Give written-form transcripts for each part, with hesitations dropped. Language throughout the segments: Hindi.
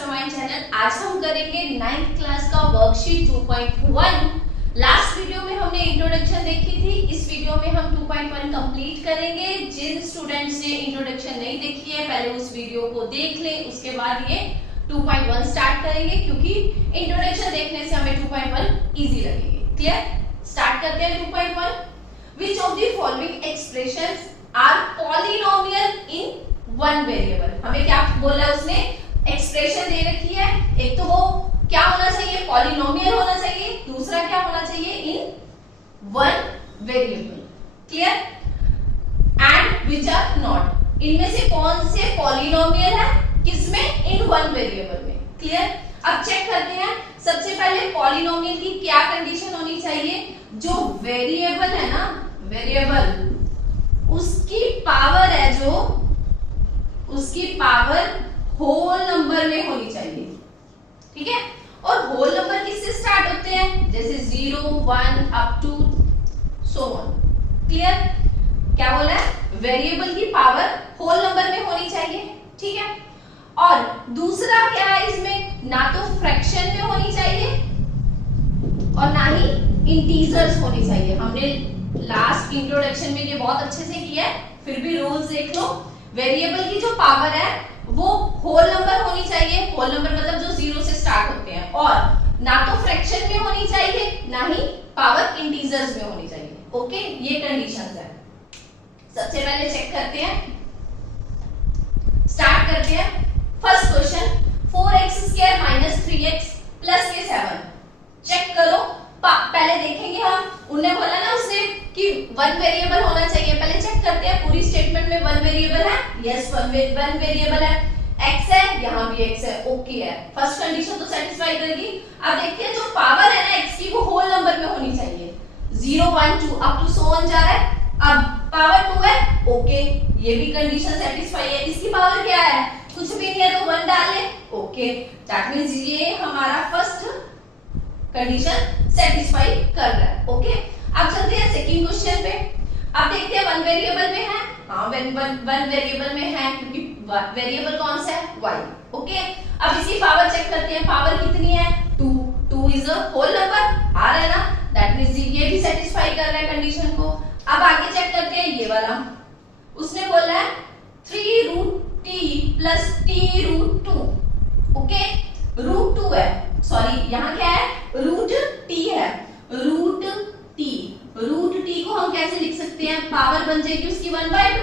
Mastermind channel. आज हम करेंगे 9th क्लास का वर्कशीट 2.1। लास्ट वीडियो में हमने इंट्रोडक्शन देखी थी, इस वीडियो में हम 2.1 कंप्लीट करेंगे। जिन स्टूडेंट्स ने इंट्रोडक्शन नहीं देखी है पहले उस वीडियो को देख लें, उसके बाद ये 2.1 स्टार्ट करेंगे, क्योंकि इंट्रोडक्शन देखने से हमें 2.1 इजी लगेगी। क्लियर? स्टार्ट करते हैं 2.1। Which of the following expressions are polynomial in one variable? हमें क्या बोला है उसने? एक्सप्रेशन दे रखी है, एक तो वो क्या होना चाहिए, पॉलिनोमियल होना चाहिए, दूसरा क्या होना चाहिए, in one variable. Clear? And which are not, इनमें से कौन से पॉलिनोमियल है, किसमें, इन वन वेरिएबल में। क्लियर? अब चेक करते हैं। सबसे पहले पॉलिनोमियल की क्या कंडीशन होनी चाहिए, जो वेरिएबल है ना, वेरिएबल उसकी पावर है, जो उसकी पावर होल नंबर में होनी चाहिए। ठीक है? और होल नंबर किससे स्टार्ट होते हैं, जैसे 0, 1 up to so on. Clear? क्या बोला है, वेरिएबल की पावर होल नंबर में होनी चाहिए। ठीक है? और दूसरा क्या है इसमें, ना तो फ्रैक्शन में होनी चाहिए और ना ही इंटीजर्स होनी चाहिए। हमने लास्ट इंट्रोडक्शन में ये बहुत अच्छे से किया है, फिर भी रूल्स देख लो। वेरिएबल की जो पावर है वो होल नंबर होनी चाहिए, होल नंबर मतलब जो 0 से स्टार्ट होते हैं, और ना तो फ्रैक्शन में होनी चाहिए ना ही पावर इंटीजर्स में होनी चाहिए। ओके, ये कंडीशंस है। सबसे पहले चेक करते हैं, स्टार्ट करते हैं। First question, 4x² - 3x + 7। Check करो, पहले देखेंगे हम, उन्होंने बोला ना उसने कि वन वेरिएबल होना चाहिए। पहले चेक करते हैं पूरी स्टेटमेंट में वन वेरिएबल है। यस, वन वेरिएबल है, x है, यहाँ भी x है, ओके है। फर्स्ट कंडीशन तो सेटिस्फाई करेगी। अब देखते हैं जो पावर है ना x की, वो होल नंबर में होनी चाहिए। 0, 1, 2 अप टू सो ऑन जा रहा है। अब पावर 2 है, ओके, ये भी कंडीशन सेटिस्फाई है। इसकी पावर क्या है, कुछ भी नहीं है तो 1 डाल ले, ओके। दैट मींस ये हमारा फर्स्ट कंडीशन सेटिस्फाई कर रहा है। ओके, अब चलते हैं सेकंड क्वेश्चन पे। अब देखते हैं वन वेरिएबल में है, हाँ वन वेरिएबल में है, क्योंकि वेरिएबल कौन सा है, y। ओके, अब इसकी पावर चेक करते हैं। पावर कितनी है, 2 इज अ होल नंबर, आ रहा है ना, दैट मींस ये भी सेटिस्फाई कर रहा है कंडीशन को। अब आगे चेक करते हैं ये वाला, उसने बोला है 3√t + t√2। ओके, √2 है, सॉरी यहाँ क्या है, √t है, √t को हम कैसे लिख सकते हैं, पावर बन जाएगी उसकी 1/2।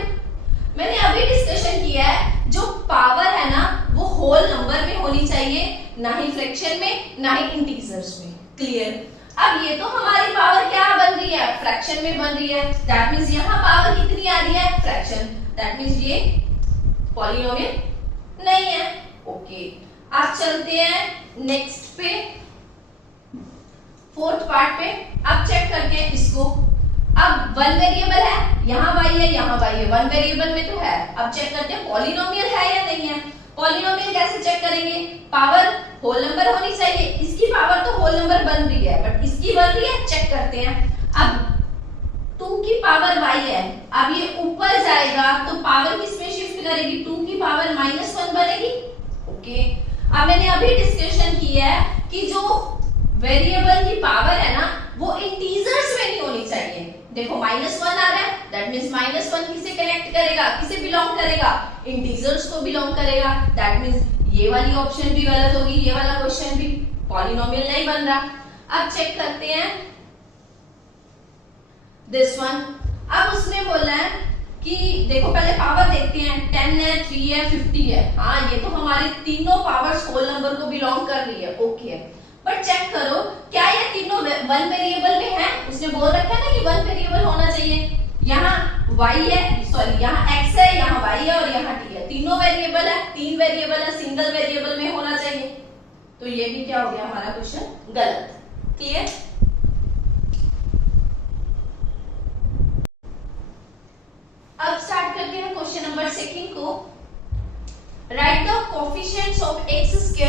मैंने अभी डिस्कशन किया है, जो पावर है ना वो होल नंबर में होनी चाहिए, ना ही फ्रैक्शन में ना ही इंटीजर्स में। क्लियर? अब ये तो हमारी पावर क्या बन रही है, फ्रैक्शन में बन रही है, दैट मींस यहाँ पावर कितनी आ रही है, फ्रैक्शन, दैट मींस ये पॉलिनोमियल नहीं है। ओके, अब चलते हैं नेक्स्ट पे, फोर्थ पार्ट पे। अब चेक करते हैं इसको। अब वन वेरिएबल है, यहाँ y है, यहाँ y है, वन वेरिएबल में तो है। अब चेक करते हैं पॉलिनोमियल है या नहीं है। पॉलिनोमियल कैसे चेक करेंगे, पावर होल नंबर होनी चाहिए। इसकी पावर तो होल नंबर बन रही है, बट इसकी बन रही है, चेक करते हैं। अब 2 की पावर y है, अब ये ऊपर जाएगा तो पावर किसमें शिफ्ट करेगी, 2 की पावर -1 बनेगी। ओके, अब मैंने अभी डिस्कशन किया है कि जो वेरिएबल की पावर है ना वो इंटीजर्स में नहीं होनी चाहिए। देखो -1 आ रहा है, दैट मींस -1 किसे कनेक्ट करेगा, किसे बिलोंग करेगा, इंटीजर्स को बिलोंग करेगा। दैट मींस ये वाली ऑप्शन भी गलत होगी, ये वाला क्वेश्चन भी, पॉलिनोमियल नहीं बन रहा। अब चेक करते हैं दिस वन। अब उसने बोला है कि देखो पहले पावर देखते हैं, 10 है, 3 है, 50 है। हाँ, ये तो हमारी तीनों पावर्स होल नंबर को बिलोंग कर रही है, ओके है। बट चेक करो क्या ये तीनों वन वेरिएबल में है, उसने बोल रखा है ना कि वन वेरिएबल होना चाहिए। यहाँ y है, सॉरी यहाँ x है, यहाँ y है और यहाँ t है, तीनों वेरिएबल है, 3 वेरिएबल है, सिंगल वेरिएबल में होना चाहिए। तो ये भी क्या हो गया हमारा क्वेश्चन गलत। क्लियर? अब स्टार्ट करते हैं क्वेश्चन नंबर सेकंड को। Right the coefficients of x²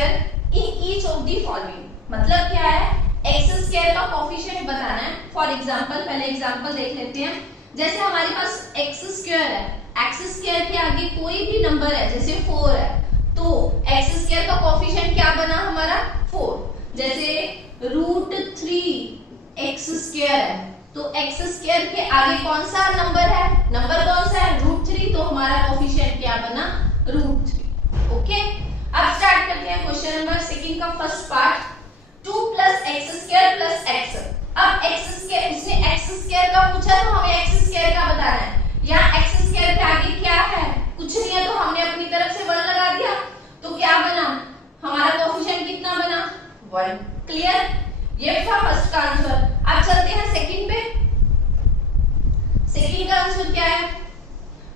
in each of the following. मतलब क्या है, x² का कोएफिशिएंट बताना है। फॉर एग्जांपल, पहले एग्जांपल देख लेते हैं। जैसे हमारे पास x² है, x² के आगे कोई भी नंबर है, जैसे 4 है, तो तो एक्स स्क्वायर का कोफिशिएंट क्या बना हमारा 4। जैसे √3 एक्स स्क्वायर है तो एक्स स्क्वायर के आगे कौन सा नंबर है, नंबर कौन सा है √3, तो हमारा कोफिशिएंट क्या बना √3। ओके, अब स्टार्ट करते हैं क्वेश्चन नंबर 2 का फर्स्ट पार्ट 2 + x² + x। अब x² उसने x² का पूछा तो हमें x² का बताना है। यहाँ x² के आगे क्या है, कुछ नहीं है, तो हमने अपनी तरफ से 1 लगा दिया तो क्या बना हमारा कोफिशिएंट कितना बना 1। क्लियर, ये था फर्स्ट का आंसर। अब चलते हैं सेकंड पे। सेकंड का आंसर क्या है,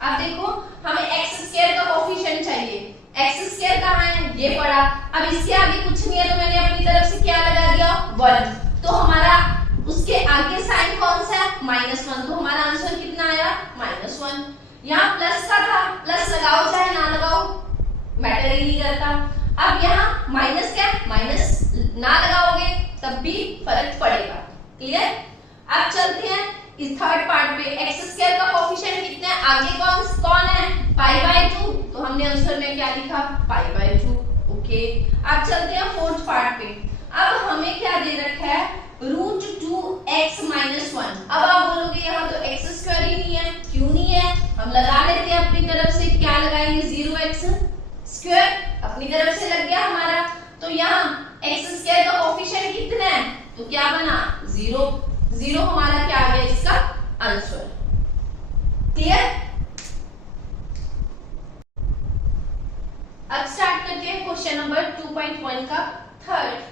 अब देखो हमें x² का कोफिशिएंट चाहिए। x² कहाँ है, ये पड़ा। अब इसके आगे कुछ नहीं है तो मैंने अपनी तरफ से क्या लगा दिया 1, तो हमारा उसके आगे साइन कौन सा है -1, तो हमारा आंसर कितना आया -1। यहाँ प्लस का था, प्लस लगाओ चाहे ना लगाओ मैटर ही नहीं करता। अब यहाँ माइनस क्या, माइनस ना लगाओगे तब भी फर्क पड़ेगा। क्लियर, अब चलते हैं इस थर्ड पार्ट पे। x² का कोफिशिएंट कितना है, आगे कौन है π/2, तो हमने आंसर में क्या लिखा π/2। ओके, अब चलते हैं फोर्थ पार्ट पे। अब हमें क्या दे रखा है √2x - 1। अब आप बोलोगे यहाँ तो x² ही नहीं है, क्यों नहीं है, हम लगा लेते हैं अपनी तरफ से, क्या लगाएंगे 0x², अपनी तरफ से लग गया हमारा। तो यहाँ x² का कोफिशिएंट कितना है, तो क्या बना 0, 0 हमारा क्या आ गया इसका आंसर। क्लियर, अब स्टार्ट करते हैं क्वेश्चन नंबर 2.1 का third.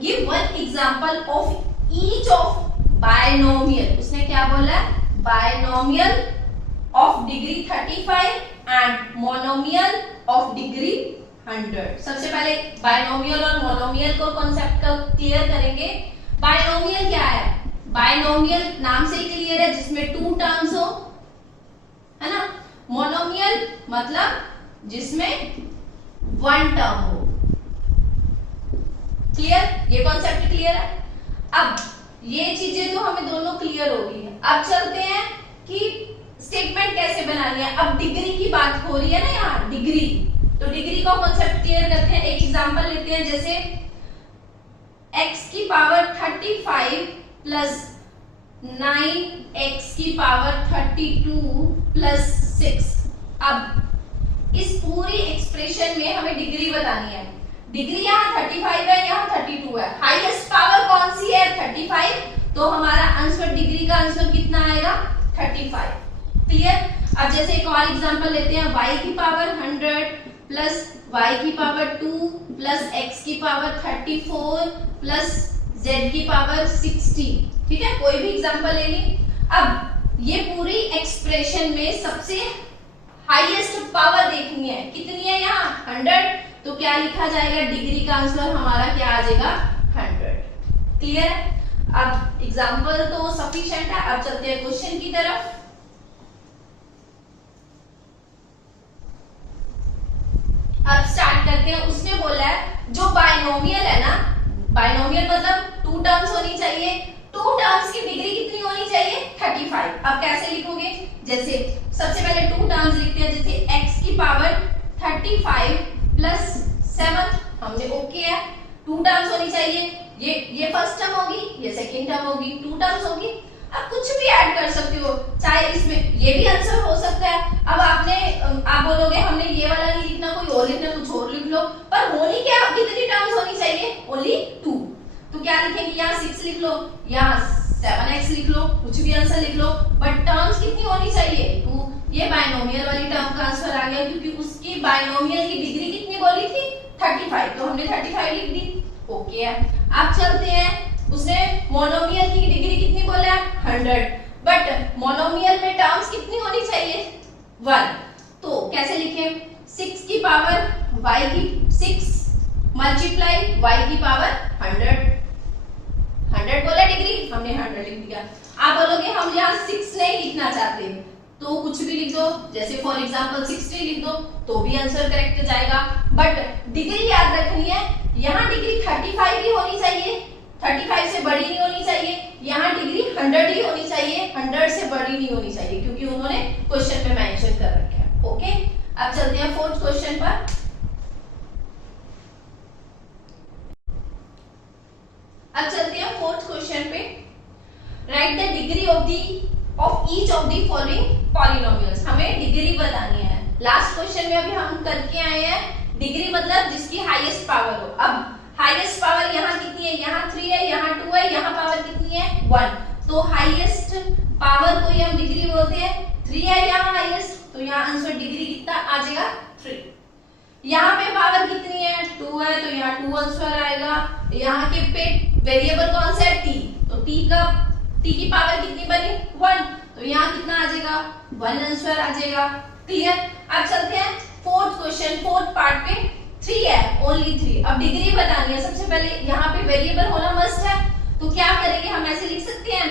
Give one example of each of binomial। उसने क्या बोला, binomial of degree 35 and monomial of degree 100। सबसे पहले बायनोमियल और मोनोमियल को कॉन्सेप्ट का क्लियर करेंगे। बायनोमियल क्या है, बायनोमियल नाम से ही क्लियर है, जिसमें 2 टर्म्स हो, है ना। मोनोमियल मतलब जिसमें 1 टर्म हो। क्लियर, ये कॉन्सेप्ट क्लियर है। अब ये चीजें तो हमें दोनों क्लियर हो गई है। अब चलते हैं कि स्टेटमेंट कैसे बनानी है। अब डिग्री की बात हो रही है ना यहाँ, डिग्री, तो डिग्री का कॉन्सेप्ट क्लियर करते हैं। एक एग्जांपल लेते हैं, जैसे x⁵ प्लस 9x⁵ 6। अब इस पूरी एक्सप्रेशन में हमें डिग्री बतानी है। डिग्री यहाँ 35 है, यहाँ 32 है, हाईएस्ट पावर कौन सी है 35, तो हमारा आंसर डिग्री का आंसर कितना आएगा 35। क्लियर, अब जैसे एक और एग्जांपल लेते हैं, y⁵ plus y⁵2 plus x⁵34 plus z⁵60। ठीक है, कोई भी एग्जांपल ले ली। अब ये पूरी एक्सप्रेशन में सबसे हाईएस्ट पावर देखनी है, कितनी है यहाँ 100, तो क्या लिखा जाएगा, डिग्री का आंसर हमारा क्या आ जाएगा 100। क्लियर है, अब एग्जांपल तो सफिशिएंट है। अब चलते हैं क्वेश्चन की तरफ। अब स्टार्ट करते हैं। उसने बोला है जो बायनोमियल है ना, बायनोमियल मतलब 2 टर्म्स होनी चाहिए, 2 टर्म्स की डिग्री कितनी होनी चाहिए 35। अब कैसे लिखोगे, जैसे सबसे पहले 2 टर्म्स लिखते हैं, जैसे x⁵35 प्लस 7, हमने ओके है, 2 टर्म्स होनी चाहिए। ये फर्स्ट टर्म होगी, ये सेकंड टर्म होगी, 2 टर्म्स होगी। अब कुछ भी ऐड कर सकते हो, चाहे इसमें ये भी आंसर हो सकता है। अब आप बोलोगे हमने ये वाला नहीं लिखना, कोई और लिखना, कुछ और लिख लो, पर होनी क्या, कितनी टर्म्स होनी चाहिए, ओनली 2। तो क्या लिखेंगे, यहाँ 6 लिख लो, यहाँ 7x लिख लो, कुछ भी आंसर लिख लो, बट टर्म्स कितनी होनी चाहिए 2। ये बायनोमियल वाली टर्म का आंसर आ गया, क्योंकि उसकी बायनोमियल की डिग्री कितनी बोली थी 35, तो हमने 35 लिख दी। ओके है, अब चलते हैं। उसने मोनोमियल की डिग्री कितनी बोला 100, बट मोनोमियल में टर्म्स कितनी होनी चाहिए 1, तो कैसे लिखें, 6 मल्टीप्लाई y⁵100। 100 बोला डिग्री, हमने 100 लिख दिया। आप बोलोगे हम यहाँ 6 नहीं लिखना चाहते, तो कुछ भी लिख दो, जैसे फॉर एग्जांपल 60 लिख दो, तो भी आंसर करेक्ट जाएगा। बट डिग्री याद रखनी है, यहाँ डिग्री 35 ही होनी चाहिए, 35 से बड़ी नहीं होनी चाहिए। यहाँ डिग्री 100 ही होनी चाहिए, 100 से बड़ी नहीं होनी चाहिए, क्योंकि उन्होंने क्वेश्चन में मेंशन कर रखा है। ओके, अब चलते हैं फोर्थ क्वेश्चन पर। अब चलते हैं फोर्थ क्वेश्चन पे। Right the degree of each of the following polynomials. हमें डिग्री बतानी है। लास्ट क्वेश्चन में अभी हम करके आए हैं डिग्री मतलब जिसकी हाईएस्ट पावर हो। अब हाईएस्ट पावर यहाँ कितनी है, यहाँ 3 है, यहाँ 2 है, यहाँ पावर कितनी है 1। तो हाईएस्ट पावर को हम डिग्री बोलते हैं। 3 है यहाँ हाईएस्ट, तो यहाँ आंसर डिग्री कितना आ जाएगा 3। यहाँ पे पावर कितनी है 2 है, तो यहाँ 2 आंसर आएगा। यहाँ के पे वेरिएबल कौन सा है t, तो t की पावर कितनी बनी 1, तो यहाँ कितना आ जाएगा 1 आंसर आ जाएगा। क्लियर। अब चलते हैं फोर्थ क्वेश्चन। फोर्थ पार्ट पे 3 है, ओनली 3। अब डिग्री बतानी है। सबसे पहले यहाँ पे वेरिएबल होना मस्ट है, तो क्या करेंगे हम ऐसे लिख सकते हैं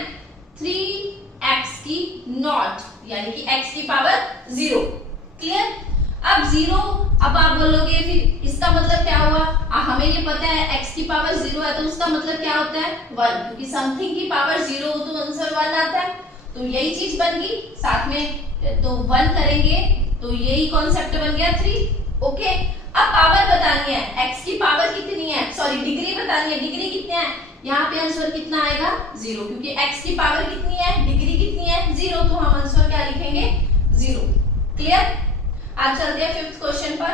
3x की नॉट, यानी कि x की पावर 0। क्लियर। अब 0, अब आप बोलोगे फिर इसका मतलब क्या हुआ, हमें ये पता है x की पावर 0 है, तो उसका मतलब क्या होता है 1, क्योंकि समथिंग की पावर 0 हो तो आंसर 1 आता है। तो यही चीज बन गई साथ में, तो 1 करेंगे तो यही कॉन्सेप्ट बन गया 3। ओके। अब पावर बतानी है, x की पावर कितनी है, सॉरी डिग्री बतानी है। डिग्री कितनी है, यहाँ पे आंसर कितना आएगा 0, क्योंकि x की पावर कितनी है, डिग्री कितनी है 0, तो हम आंसर क्या लिखेंगे 0। क्लियर। आज चलते हैं फिफ्थ क्वेश्चन पर।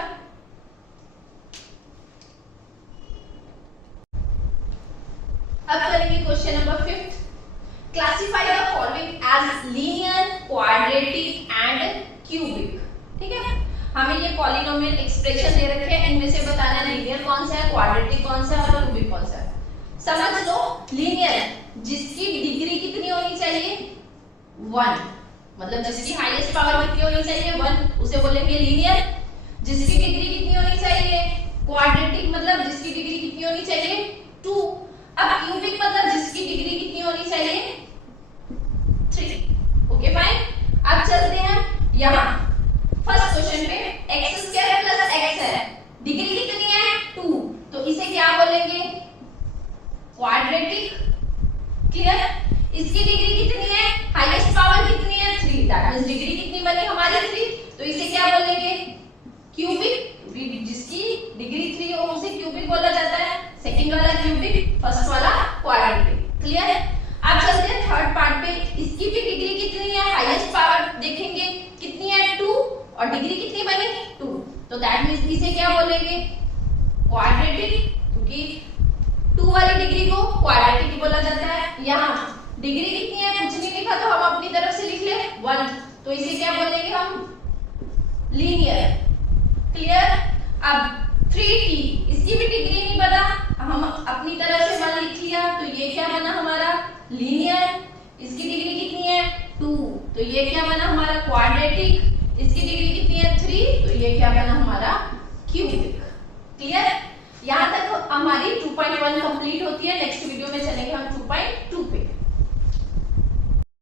अब करेंगे question number 5। Classify the following as linear, quadratic and cubic. ठीक है। हमें ये पॉलिनोमियल एक्सप्रेशन दे रखे हैं, इनमें से बताना है लीनियर कौन सा है, क्वाड्रेटिक कौन सा है और क्यूबिक कौन सा है। समझ लो, लीनियर जिसकी डिग्री कितनी होनी चाहिए 1, मतलब जिसकी हाईएस्ट पावर कितनी होनी चाहिए 1, उसे बोलेंगे लीनियर। जिसकी डिग्री कितनी होनी चाहिए क्वाड्रेटिक, मतलब जिसकी डिग्री कितनी होनी चाहिए 2। अब क्यूबिक मतलब जिसकी डिग्री कितनी होनी चाहिए 3। Okay fine. अब चलते हैं यहाँ फर्स्ट क्वेश्चन पे। x स्क्वायर प्लस x है, डिग्री कितनी है 2, तो इसे क्या बोलेंगे क्वाड्रेटिक। क्लियर। इसकी डिग्री कितनी है, हाईएस्ट पावर कितनी है 3, दैट मींस डिग्री कितनी बनी हमारी 3, तो इसे क्या बोलेंगे क्यूबिक। जिसकी डिग्री 3 हो उसे क्यूबिक बोला जाता है। सेकंड वाला क्यूबिक, फर्स्ट वाला क्वाड्रेटिक। क्लियर है। अब चलते हैं थर्ड पार्ट पे। इसकी भी डिग्री कितनी है, हाईएस्ट पावर देखेंगे कितनी है 2, और डिग्री कितनी बनी 2, तो दैट मींस इसे क्या बोलेंगे क्वाड्रेटिक, क्योंकि 2 वाली डिग्री को क्वाड्रेटिक बोला जाता है। यहाँ डिग्री कितनी है कुछ नहीं लिखा, तो हम अपनी तरफ से लिख ले 1, तो इसे क्या बोलेंगे हम लीनियर। क्लियर। अब 3t, इसकी भी डिग्री नहीं पता, हम अपनी तरफ से 1 लिख लिया, तो ये क्या बना हमारा लीनियर। इसकी डिग्री कितनी है 2, तो ये क्या बना हमारा क्वाड्रेटिक। इसकी डिग्री कितनी है 3, तो ये क्या बना हमारा क्यूबिक। क्लियर। यहाँ तक हमारी 2.1 कंप्लीट होती है। नेक्स्ट वीडियो में चलेंगे हम 2.2